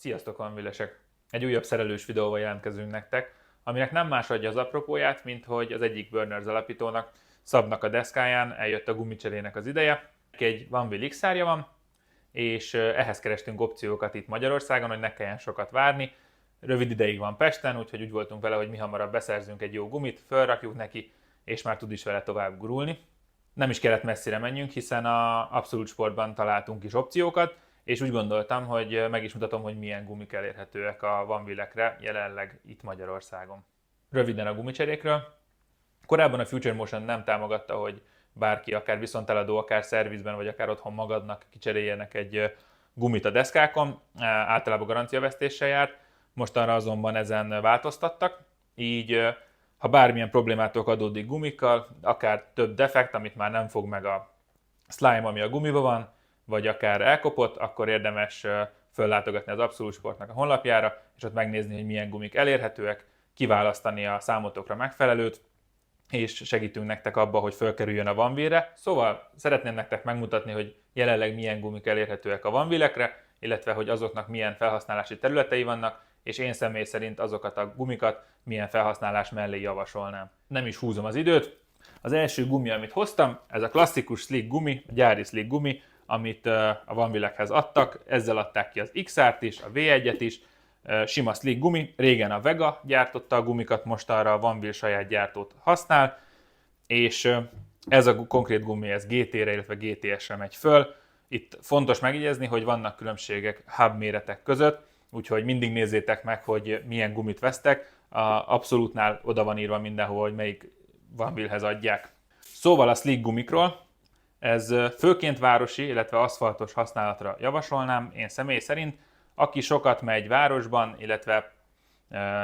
Sziasztok, vanvillesek! Egy újabb szerelős videóval jelentkezünk nektek, aminek nem más adja az apropóját, mint hogy az egyik Burners alapítónak, Szabnak a deszkáján eljött a gumicserének az ideje. Egy Vanville X-árja van, és ehhez kerestünk opciókat itt Magyarországon, hogy ne kelljen sokat várni. Rövid ideig van Pesten, úgyhogy úgy voltunk vele, hogy mi hamarabb beszerzünk egy jó gumit, felrakjuk neki, és már tud is vele tovább gurulni. Nem is kellett messzire menjünk, hiszen a Abszolút Sportban találtunk is opciókat, és úgy gondoltam, hogy meg is mutatom, hogy milyen gumik elérhetőek a Vanville-ekre jelenleg itt Magyarországon. Röviden a gumicserékről. Korábban a Future Motion nem támogatta, hogy bárki, akár viszonteladó, akár szervizben, vagy akár otthon magadnak kicseréljenek egy gumit a deszkákon, általában garanciavesztéssel járt, mostanra azonban ezen változtattak, így ha bármilyen problémátok adódik gumikkal, akár több defekt, amit már nem fog meg a slime, ami a gumiban van, vagy akár elkopott, akkor érdemes föllátogatni az Abszolút Sportnak a honlapjára, és ott megnézni, hogy milyen gumik elérhetőek, kiválasztani a számotokra megfelelőt, és segítünk nektek abba, hogy fölkerüljön a Vanville-re. Szóval szeretném nektek megmutatni, hogy jelenleg milyen gumik elérhetőek a Vanville-ekre, illetve hogy azoknak milyen felhasználási területei vannak, és én személy szerint azokat a gumikat milyen felhasználás mellé javasolnám. Nem is húzom az időt. Az első gumi, amit hoztam, ez a klasszikus slick gumi, a gyári slick gumi, amit a Vanville-ekhez adtak. Ezzel adták ki az XR-t is, a V1-et is, sima slick gumi. Régen a Vega gyártotta a gumikat, most arra a Vanville saját gyártót használ, és ez a konkrét gumi, ez GT-re, illetve GTS-re megy föl. Itt fontos megjegyezni, hogy vannak különbségek hub méretek között, úgyhogy mindig nézzétek meg, hogy milyen gumit vesztek. A Abszolútnál oda van írva mindenhol, hogy melyik Vanville-hez adják. Szóval a slick gumikról, ez főként városi, illetve aszfaltos használatra javasolnám, én személy szerint. Aki sokat megy városban, illetve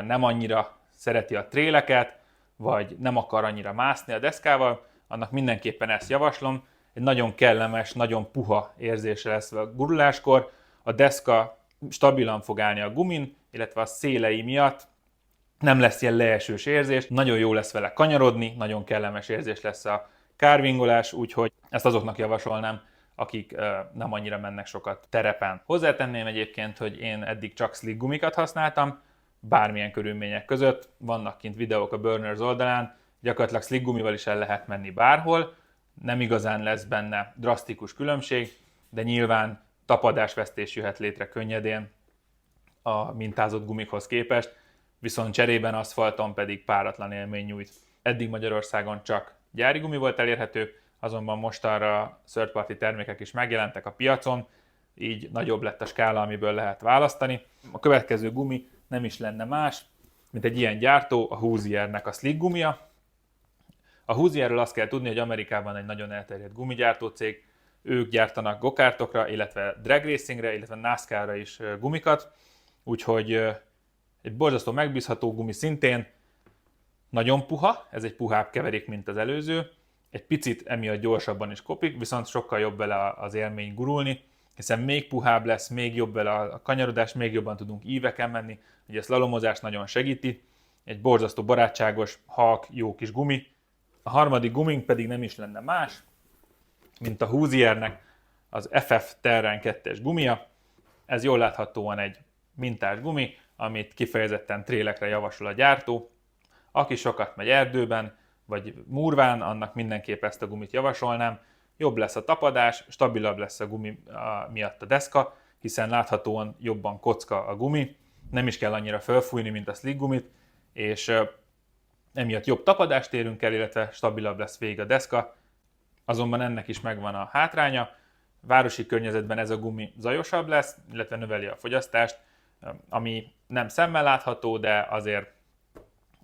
nem annyira szereti a tréleket, vagy nem akar annyira mászni a deszkával, annak mindenképpen ezt javaslom. Egy nagyon kellemes, nagyon puha érzése lesz a guruláskor. A deszka stabilan fog állni a gumin, illetve a szélei miatt nem lesz ilyen leesős érzés. Nagyon jó lesz vele kanyarodni, nagyon kellemes érzés lesz a carvingolás, úgyhogy ezt azoknak javasolnám, akik nem annyira mennek sokat terepen. Hozzátenném egyébként, hogy én eddig csak slick gumikat használtam, bármilyen körülmények között. Vannak kint videók a Burners oldalán, gyakorlatilag slick gumival is el lehet menni bárhol, nem igazán lesz benne drasztikus különbség, de nyilván tapadásvesztés jöhet létre könnyedén a mintázott gumikhoz képest, viszont cserében aszfalton pedig páratlan élmény nyújt. Eddig Magyarországon csak gyári gumi volt elérhető, azonban mostanra third party termékek is megjelentek a piacon, így nagyobb lett a skála, amiből lehet választani. A következő gumi nem is lenne más, mint egy ilyen gyártó, a Hoosiernek a slick gumia. A Hoosierről azt kell tudni, hogy Amerikában egy nagyon elterjedt gumigyártó cég, ők gyártanak gokártokra, illetve drag racingre, illetve NASCAR-ra is gumikat, úgyhogy egy borzasztó megbízható gumi szintén, nagyon puha, ez egy puhább keverék, mint az előző, egy picit emiatt gyorsabban is kopik, viszont sokkal jobb vele az élmény gurulni, hiszen még puhább lesz, még jobb vele a kanyarodás, még jobban tudunk íveken menni, ugye a szlalomozás nagyon segíti, egy borzasztó barátságos, halk, jó kis gumi. A harmadik gumink pedig nem is lenne más, mint a Hoosiernek az FF Terran 2-es gumia. Ez jól láthatóan egy mintás gumi, amit kifejezetten trélekre javasol a gyártó. Aki sokat megy erdőben, vagy murván, annak mindenképp ezt a gumit javasolnám. Jobb lesz a tapadás, stabilabb lesz a gumi miatt a deszka, hiszen láthatóan jobban kocka a gumi, nem is kell annyira fölfújni, mint a slick gumit, és emiatt jobb tapadást érünk el, illetve stabilabb lesz végig a deszka. Azonban ennek is megvan a hátránya, városi környezetben ez a gumi zajosabb lesz, illetve növeli a fogyasztást, ami nem szemmel látható, de azért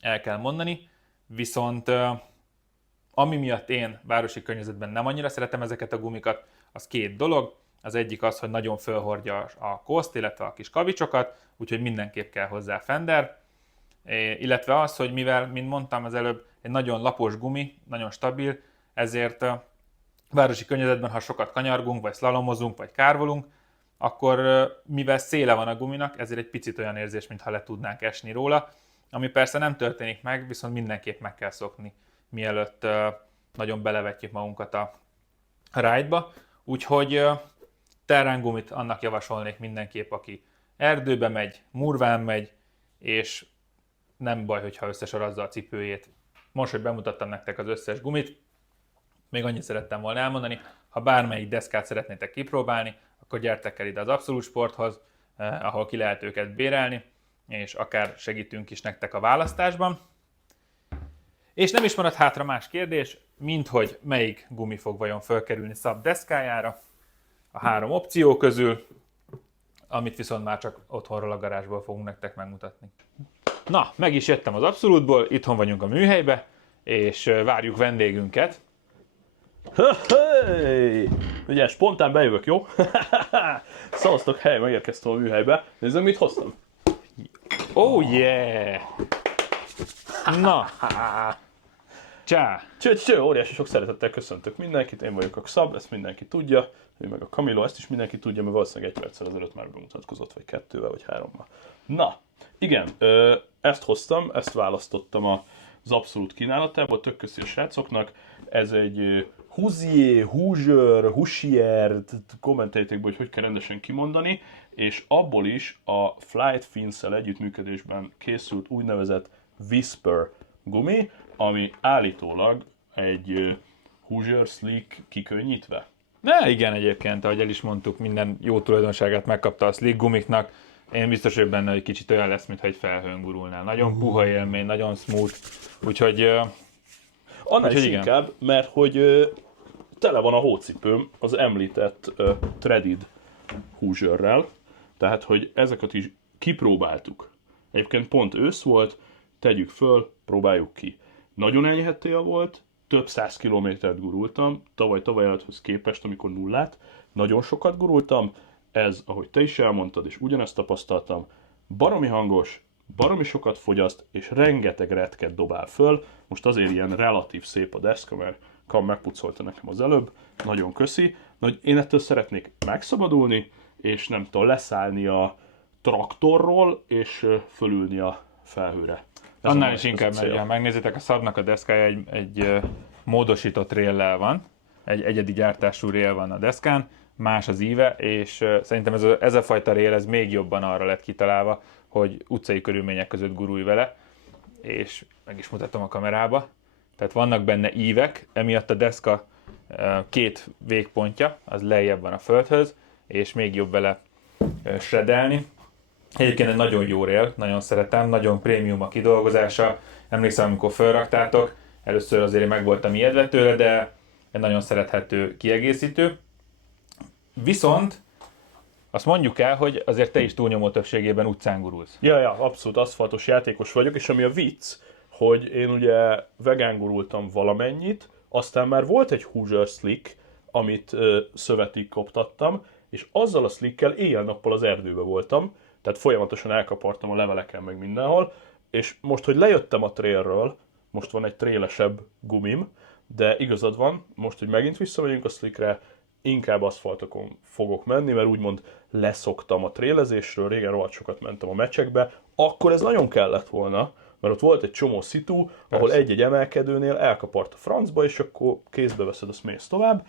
el kell mondani. Viszont ami miatt én városi környezetben nem annyira szeretem ezeket a gumikat, az két dolog. Az egyik az, hogy nagyon fölhordja a koszt, illetve a kis kavicsokat, úgyhogy mindenképp kell hozzá fender. Illetve az, hogy mivel, mint mondtam az előbb, egy nagyon lapos gumi, nagyon stabil, ezért városi környezetben, ha sokat kanyargunk, vagy szlalomozunk, vagy kárvolunk, akkor mivel széle van a guminak, ezért egy picit olyan érzés, mintha le tudnánk esni róla, ami persze nem történik meg, viszont mindenképp meg kell szokni, mielőtt nagyon belevetjük magunkat a ride-ba. Úgyhogy Terran gumit annak javasolnék mindenképp, aki erdőbe megy, murván megy, és nem baj, hogyha összesarazza a cipőjét. Most, hogy bemutattam nektek az összes gumit, még annyit szerettem volna elmondani, ha bármelyik deszkát szeretnétek kipróbálni, akkor gyertek el ide az Abszolút Sporthoz, ahol ki lehet őket bérelni, és akár segítünk is nektek a választásban. És nem is maradt hátra más kérdés, mint hogy melyik gumi fog vajon fölkerülni Szab deszkájára a 3 opció közül, amit viszont már csak otthonról a garázsból fogunk nektek megmutatni. Na, meg is jöttem az Abszolútból, itthon vagyunk a műhelybe, és várjuk vendégünket. Hey! Ugye spontán bejövök, jó? Szavaztok, hely, megérkeztem a műhelybe. Nézzük, mit hoztam. Oh yeah! Na! Csá! Cső, óriási sok szeretettel köszöntök mindenkit, én vagyok a Xab, ezt mindenki tudja, ő meg a Camilo, ezt is mindenki tudja, mert valószínűleg 1 perccel ezelőtt már bemutatkozott, vagy 2-vel, vagy 3-mal. Na, igen, ezt hoztam, ezt választottam az Abszolút kínálatából, tök köszi a srácoknak. Ez egy Hoosier, kommenteljétek be, hogy kell rendesen kimondani, és abból is a Flight Fins-szel együttműködésben készült úgynevezett Whisper gumi, ami állítólag egy Hoosier Slick kikönnyítve. Igen, egyébként, ahogy el is mondtuk, minden jó tulajdonságát megkapta a Slick gumiknak. Én biztos vagyok benne, hogy kicsit olyan lesz, mintha egy felhőn gurulnál. Nagyon puha élmény, nagyon smooth, úgyhogy... Annál is inkább, mert hogy tele van a hócipőm az említett threaded Hoosierrel, tehát hogy ezeket is kipróbáltuk. Egyébként pont ősz volt, tegyük föl, próbáljuk ki. Nagyon enyhe tél volt, több 100 kilométert gurultam, tavaly előtthöz képest, amikor nullát, nagyon sokat gurultam, ez, ahogy te is elmondtad, és ugyanezt tapasztaltam, baromi hangos, baromi sokat fogyaszt, és rengeteg retket dobál föl. Most azért ilyen relatív szép a deszka, mert Kam megpucolta nekem az előbb, nagyon köszi. Én ettől szeretnék megszabadulni, és nem tudom, leszállni a traktorról, és fölülni a felhőre. Annál is inkább, mert ha megnézitek, a Szabnak a deszkája egy módosított raillel van, egy egyedi gyártású rail van a deszkán, más az íve, és szerintem ez a fajta rail ez még jobban arra lett kitalálva, hogy utcai körülmények között gurulj vele, és meg is mutatom a kamerába. Tehát vannak benne ívek, emiatt a deszka 2 végpontja, az lejjebb van a földhöz, és még jobb vele shreddelni. Egyébként egy nagyon jó rail, nagyon szeretem, nagyon prémium a kidolgozása. Emlékszem, amikor felraktátok, először azért meg voltam ijedve tőle, de egy nagyon szerethető kiegészítő. Viszont azt mondjuk el, hogy azért te is túlnyomó többségében utcán gurulsz. Ja, abszolút aszfaltos játékos vagyok, és ami a vicc, hogy én ugye vegán gurultam valamennyit, aztán már volt egy Hoosier Slick, amit szövetig koptattam, és azzal a slickkel éjjel-nappal az erdőbe voltam, tehát folyamatosan elkapartam a leveleken meg mindenhol, és most, hogy lejöttem a trailről, most van egy trailesebb gumim, de igazad van, most, hogy megint visszamegyünk a slickre, inkább aszfaltokon fogok menni, mert úgymond leszoktam a trailezésről, régen rohadt sokat mentem a meccsekbe, akkor ez nagyon kellett volna, mert ott volt egy csomó szitu, ahol egy-egy emelkedőnél elkapart a francba, és akkor kézbe veszed, azt mész tovább.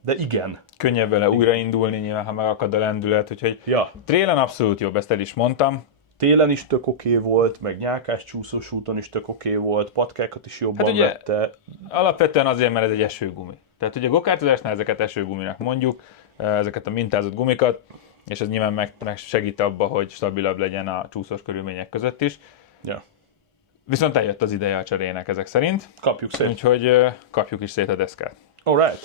De igen. Könnyebb vele újraindulni, nyilván, ha megakad a lendület, úgyhogy trailen abszolút jobb, ezt el is mondtam. Télen is tök oké volt, meg nyálkás csúszós úton is tök oké volt, patkákat is jobban ugye, vette. Alapvetően azért, mert ez egy esőgumi. Tehát ugye gokártozásnál ezeket esőguminak mondjuk, ezeket a mintázott gumikat, és ez nyilván meg segít abba, hogy stabilabb legyen a csúszós körülmények között is. Ja. Viszont eljött az ideje a cserének ezek szerint. Kapjuk szét. Úgyhogy kapjuk is szét a deszkát. Alright.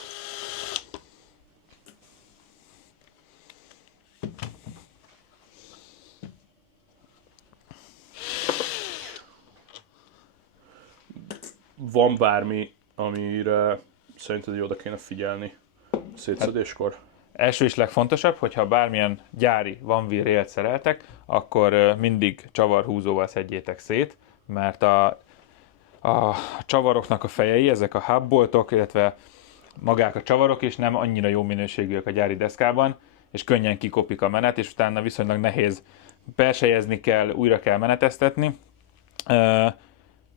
Van bármi, amire szerinted, hogy oda kéne figyelni szétszedéskor? Első és legfontosabb, hogyha bármilyen gyári Van Wheel railt szereltek, akkor mindig csavarhúzóval szedjétek szét, mert a csavaroknak a fejei, ezek a hubboltok, illetve magák a csavarok is nem annyira jó minőségűek a gyári deszkában, és könnyen kikopik a menet, és utána viszonylag nehéz belsejezni kell, újra kell meneteztetni.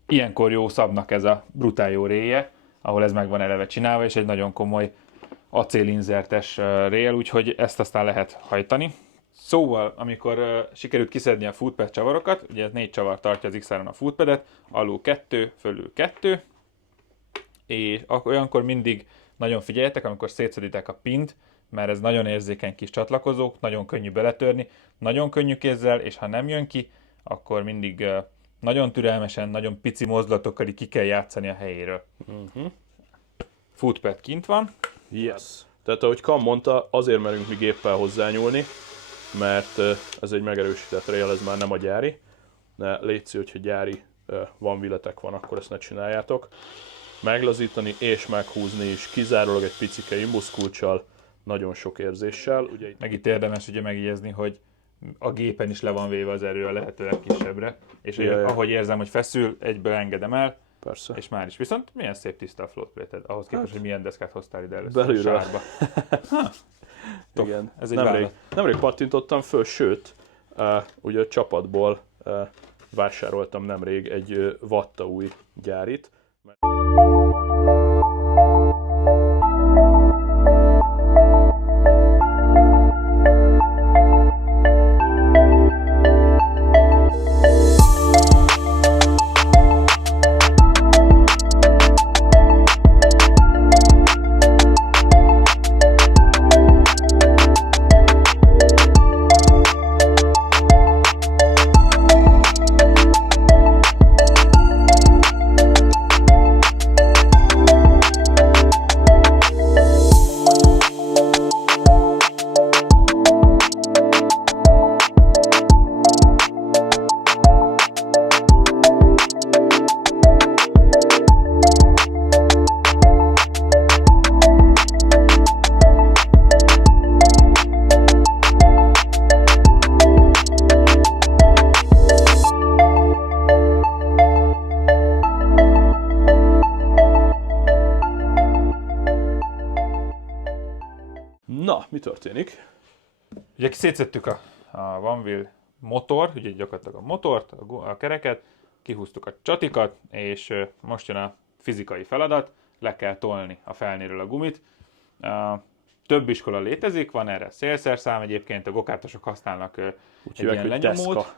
Ilyenkor jó Szabnak ez a brutál jó railje, ahol ez meg van eleve csinálva, és egy nagyon komoly acélinzertes rail, úgyhogy ezt aztán lehet hajtani. Szóval, amikor sikerült kiszedni a footpad csavarokat, ugye ez 4 csavar tartja az X-áron a footpadet, alul 2, fölül 2, és olyankor mindig nagyon figyeljetek, amikor szétszeditek a pint, mert ez nagyon érzékeny kis csatlakozók, nagyon könnyű beletörni, nagyon könnyű kézzel, és ha nem jön ki, akkor mindig nagyon türelmesen, nagyon pici mozdulatokkal ki kell játszani a helyéről. Footpad kint van. Yes. Tehát ahogy Kam mondta, azért merünk mi géppel hozzányúlni, mert ez egy megerősített rail, ez már nem a gyári. De létszi, hogyha gyári van villetek van, akkor ezt ne csináljátok. Meglazítani és meghúzni is, kizárólag egy picike imbuszkulccsal, nagyon sok érzéssel. Ugye Meg itt érdemes ugye megjegyezni, hogy a gépen is le van véve az erő a lehető legkisebbre, és ahogy érzem, hogy feszül, egyből engedem el, persze. és már is. Viszont milyen szép tiszta a float plate-ed, ahhoz képest, hogy milyen deszkát hoztál ide először belülről. a sárba. Igen. Ez egy Nemrég pattintottam föl, sőt, ugye a csapatból vásároltam nemrég egy vatta új gyárit. Na, mi történik? Ugye szétszettük a One Wheel motor, ugye gyakorlatilag a motort, a kereket, kihúztuk a csatikat, és most jön a fizikai feladat, le kell tolni a felnéről a gumit. Több iskola létezik, van erre szélszerszám, egyébként a gokártosok használnak egy ilyen lenyomót.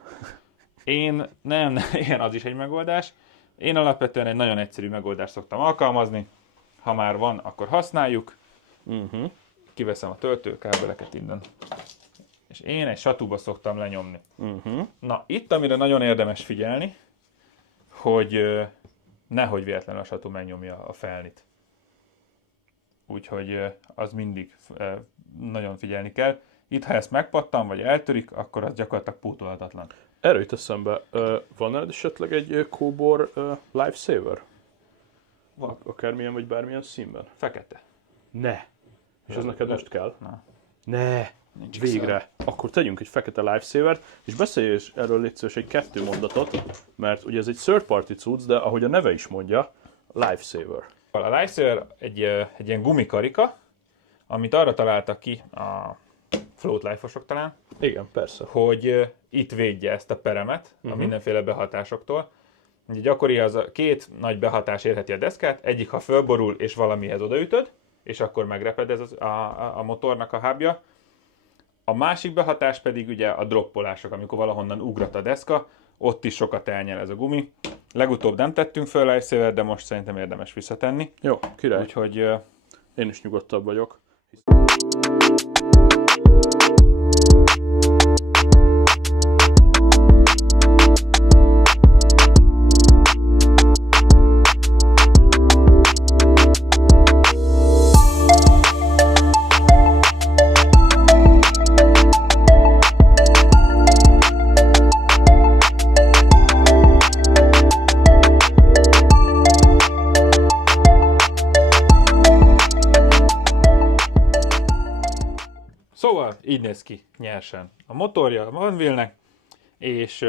Nem, igen, az is egy megoldás. Én alapvetően egy nagyon egyszerű megoldást szoktam alkalmazni. Ha már van, akkor használjuk. Kiveszem a töltőkábeleket innen. És én egy satúba szoktam lenyomni. Na, itt amire nagyon érdemes figyelni, hogy nehogy véletlenül a satú megnyomja a felnit. Úgyhogy az mindig nagyon figyelni kell. Itt, ha ezt megpattan, vagy eltörik, akkor az gyakorlatilag pótolhatatlan. Erről jut eszembe, van esetleg egy Kóbor Lifesaver? Van. Akármilyen vagy bármilyen színben? Fekete. Ne! És ez neked most kell? Na. Ne! Nincs Végre! Akkor tegyünk egy fekete Lifesaver-t, és beszélj erről légy szíves egy 2 mondatot, mert ugye ez egy third party cucc, de ahogy a neve is mondja, Lifesaver. A Lifesaver egy ilyen gumikarika, amit arra találtak ki a Float Life-osok talán, Igen, persze. hogy itt védje ezt a peremet a mindenféle behatásoktól. Ugye gyakori az a 2 nagy behatás érheti a deszkát, egyik ha fölborul és valamihez odaütöd, és akkor megreped ez a motornak a hubja. A másik behatás pedig ugye a droppolások, amikor valahonnan ugrat a deszka, ott is sokat elnyel ez a gumi. Legutóbb nem tettünk föl Lifesaver, de most szerintem érdemes visszatenni. Jó, király. Úgyhogy én is nyugodtabb vagyok. Szóval így néz ki nyersen a motorja a One Wheel-nek, és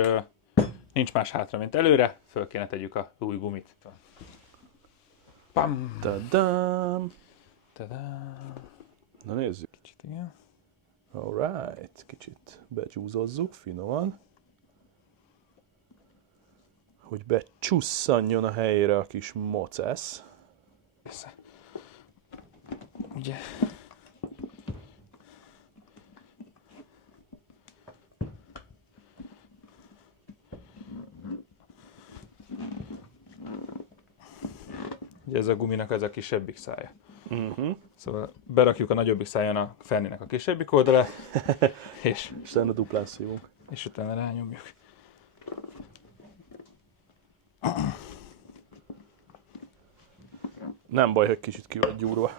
nincs más hátra, mint előre, föl kéne tegyük a új gumit. Pam! Tadám! Tadám! Na nézzük. Kicsit igen. Alright, kicsit becsúzozzuk finoman, hogy becsusszanjon a helyére a kis mocesz. Persze. Ugye. Ugye ez a guminak ez a kisebbik szája. Szóval berakjuk a nagyobbik száján a Fernének a kisebbik oldalát, és utána duplán szívunk. És utána rányomjuk. Nem baj, hogy kicsit ki vagy gyúrva.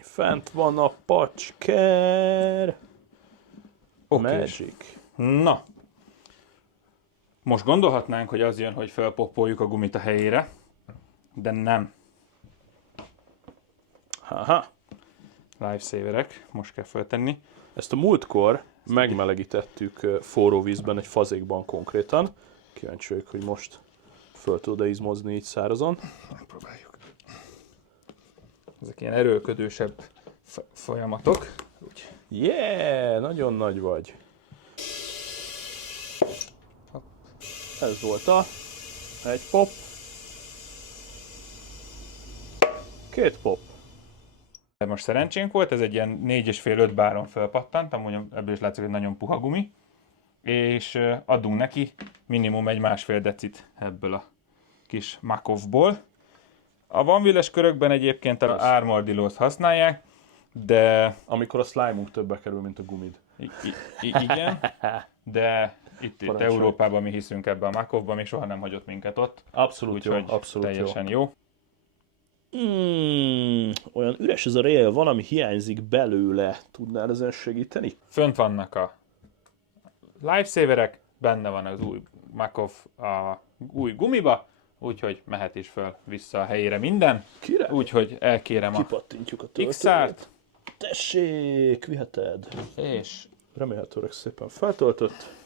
Fent van a pacsker. Okay. Magic. Na. Most gondolhatnánk, hogy az jön, hogy felpoppoljuk a gumit a helyére, de nem. Haha. Lifesaverek, most kell feltenni. Ezt a múltkor megmelegítettük forró vízben, egy fazékban konkrétan. Kíváncsi vagyok, hogy most föl tud-e izmozni így szárazon. Megpróbáljuk. Ezek ilyen erőlködősebb folyamatok. Úgy. Yeah, nagyon nagy vagy. Ez volt egy pop. 2 pop. Most szerencsénk volt, ez egy ilyen 4,5-5 báron felpattant, amúgy ebből is látszik, hogy nagyon puha gumi. És adunk neki minimum egy 1,5 decit ebből a kis makovból. A vanvilles körökben egyébként a Armadillo-t használják, de... Amikor a slime-unk többe kerül, mint a gumid. Igen, de itt Európában mi hiszünk ebbe a makovba, még soha nem hagyott minket ott. Abszolút jó, abszolút teljesen jó. Olyan üres ez a rail, valami hiányzik belőle. Tudnál ezen segíteni? Fönt vannak a lifesaverek, benne van az új makov a új gumiba, úgyhogy mehet is föl vissza a helyére minden. Király. Úgyhogy elkérem a Kipattintjuk a töltőt. XR-t. Tessék, viheted. És remélhetőleg szépen feltöltött.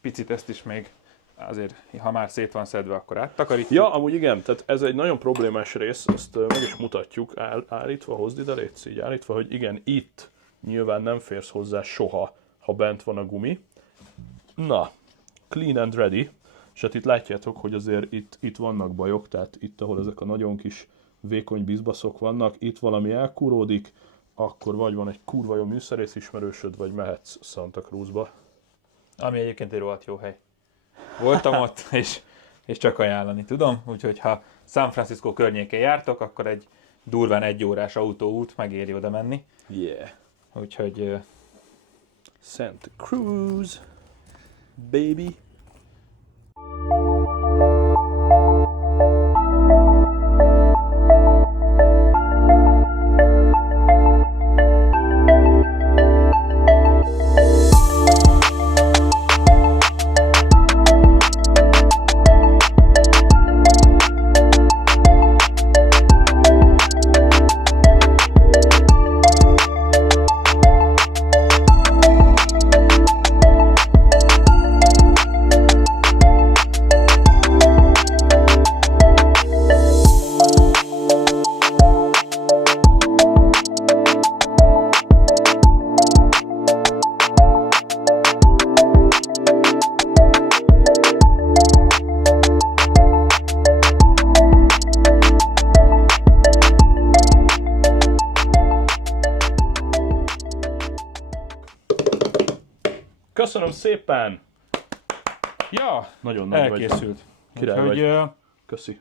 Picit ezt is még azért, ha már szét van szedve, akkor áttakarítjuk. Ja, amúgy igen, tehát ez egy nagyon problémás rész, ezt meg is mutatjuk, állítva, hozd ide, légy így állítva, hogy igen, itt nyilván nem férsz hozzá soha, ha bent van a gumi. Na, clean and ready, és hát itt látjátok, hogy azért itt vannak bajok, tehát itt, ahol ezek a nagyon kis vékony bizbaszok vannak, itt valami elkúródik, akkor vagy van egy kurva jó műszerész ismerősöd, vagy mehetsz Santa Cruzba. Ami egyébként egy rohadt jó hely. Voltam ott, és csak ajánlani tudom, úgyhogy ha San Francisco környékén jártok, akkor egy durván 1 órás autóút megéri oda menni. Yeah. Úgyhogy... Santa Cruz, baby. Köszönöm szépen! Ja, nagyon nagy elkészült. Király vagy. Köszi.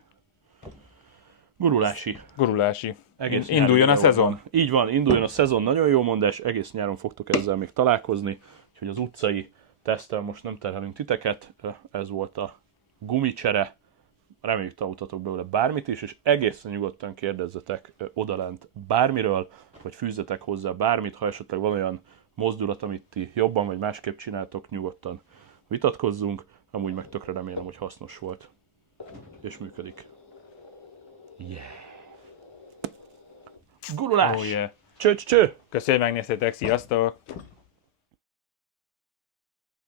Gurulási. Egész induljon a szezon. Van. Így van, induljon a szezon. Nagyon jó mondás, egész nyáron fogtok ezzel még találkozni. Úgyhogy az utcai teszttel most nem terhelünk titeket. Ez volt a gumicsere. Reméljük tanultatok belőle bármit is, és egészen nyugodtan kérdezzetek odalent bármiről, vagy fűzzetek hozzá bármit, ha esetleg van olyan mozdulat, amit ti jobban vagy másképp csináltok, nyugodtan vitatkozzunk. Amúgy meg tökre remélem, hogy hasznos volt. És működik. Yeah. Gurulás! Oh, yeah. Cső! Köszönjük, hogy megnéztétek, sziasztok!